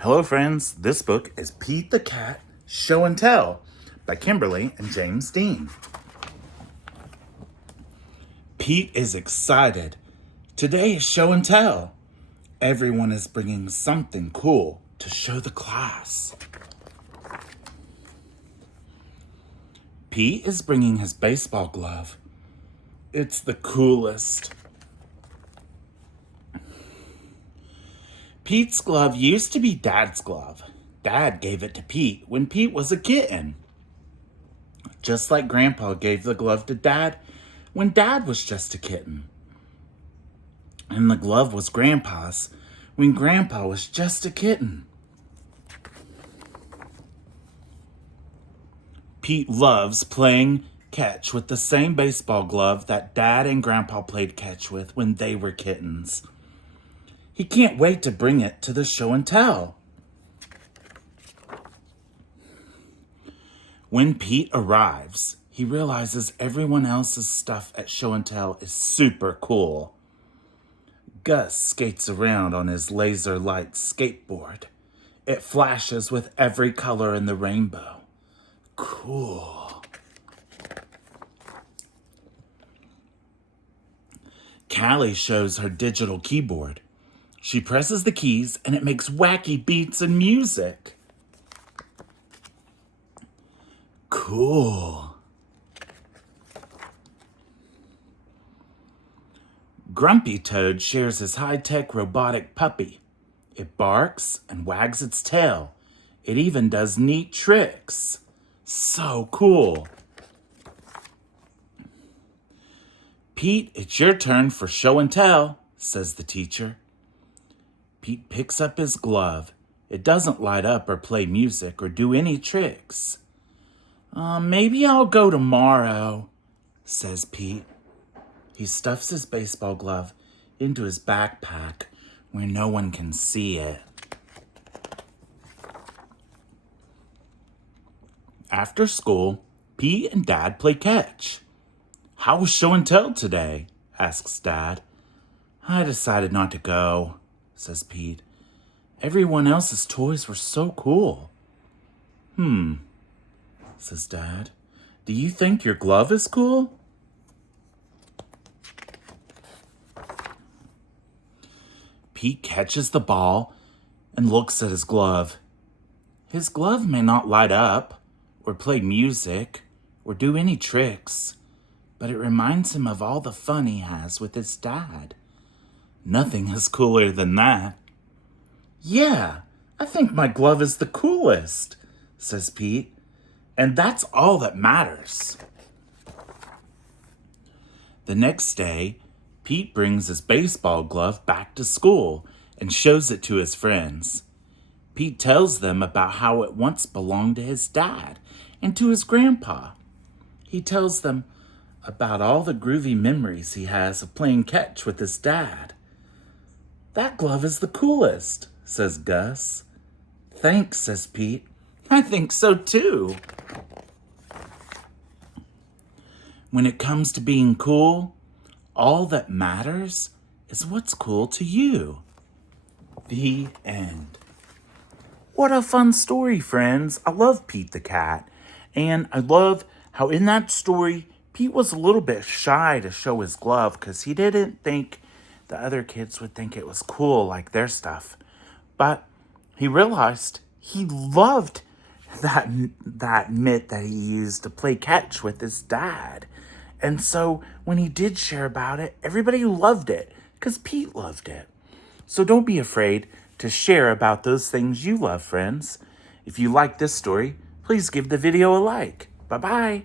Hello friends, this book is Pete the Cat, Show and Tell by Kimberly and James Dean. Pete is excited. Today is Show and Tell. Everyone is bringing something cool to show the class. Pete is bringing his baseball glove. It's the coolest. Pete's glove used to be Dad's glove. Dad gave it to Pete when Pete was a kitten. Just like Grandpa gave the glove to Dad when Dad was just a kitten. And the glove was Grandpa's when Grandpa was just a kitten. Pete loves playing catch with the same baseball glove that Dad and Grandpa played catch with when they were kittens. He can't wait to bring it to the show and tell. When Pete arrives, he realizes everyone else's stuff at show and tell is super cool. Gus skates around on his laser light skateboard. It flashes with every color in the rainbow. Cool. Callie shows her digital keyboard. She presses the keys and it makes wacky beats and music. Cool. Grumpy Toad shares his high-tech robotic puppy. It barks and wags its tail. It even does neat tricks. So cool. Pete, it's your turn for show and tell, says the teacher. Pete picks up his glove. It doesn't light up or play music or do any tricks. Maybe I'll go tomorrow, says Pete. He stuffs his baseball glove into his backpack where no one can see it. After school, Pete and Dad play catch. How was show and tell today? Asks Dad. I decided not to go, says Pete. Everyone else's toys were so cool. Says Dad. Do you think your glove is cool? Pete catches the ball and looks at his glove. His glove may not light up or play music or do any tricks, but it reminds him of all the fun he has with his dad. Nothing is cooler than that. Yeah, I think my glove is the coolest, says Pete. And that's all that matters. The next day, Pete brings his baseball glove back to school and shows it to his friends. Pete tells them about how it once belonged to his dad and to his grandpa. He tells them about all the groovy memories he has of playing catch with his dad. That glove is the coolest, says Gus. Thanks, says Pete. I think so too. When it comes to being cool, all that matters is what's cool to you. The end. What a fun story, friends. I love Pete the Cat. And I love how in that story, Pete was a little bit shy to show his glove because he didn't think the other kids would think it was cool like their stuff. But he realized he loved that mitt that he used to play catch with his dad. And so when he did share about it, everybody loved it because Pete loved it. So don't be afraid to share about those things you love, friends. If you like this story, please give the video a like. Bye-bye.